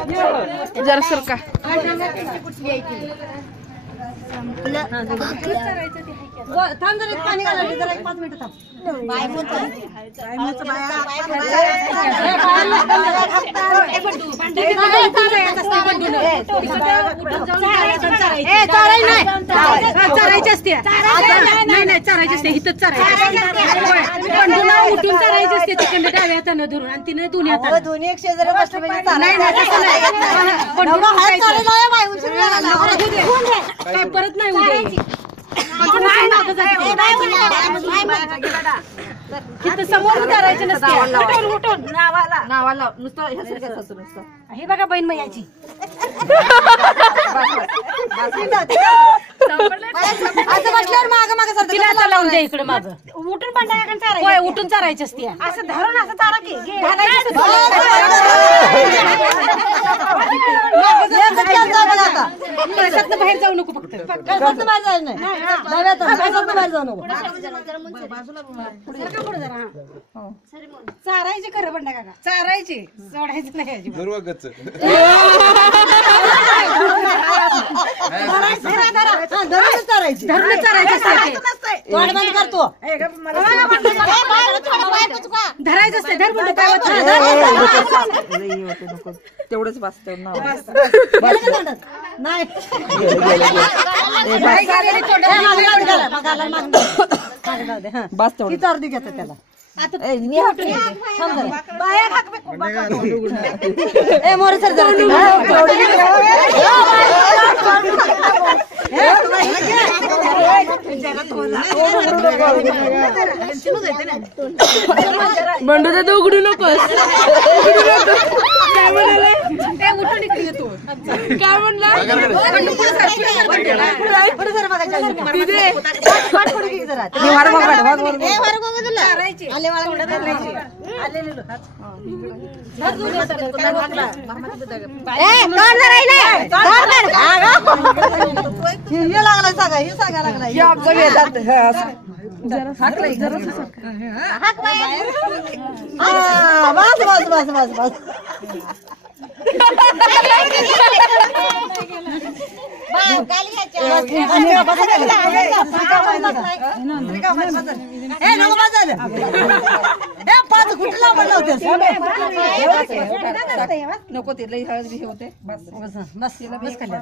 जरा सर का थांब जरा पाणी घालायला जरा 5 मिनिटं थांब चरायची असते नाही नाही चरायची असते इथं चरायची उठून चरायची असते तिकडे डाव्या हातानं धरून आणि तिने दोन्ही हातानं दोन्ही एक शेजारी बसले काय परत नाही उद्या समोर करायचं नसते नावाला नुसतं हे बघा बहीण मैयाची माग माग तिला लावून द्या इकडे माग उठून पांढरा उठून चारायची असते असं धरून असं चारा की बाहेर जाऊ नको फक्त बाहेर जाऊ नको चारायची खरं बंडा काका चारायची सोडायची नाही धरायचं असते तेवढंच वाचतं नाही बस तेवढी अर्धी घेतात त्याला मोर सर बंडू दादा उघडू नकोस काय म्हणाले उठून इकडे येतो काय म्हणला लागलाय सांगा हे सांगा लागलाय बस बस बस बस बस नको ते लई हळद बी होते बस बस बस खाली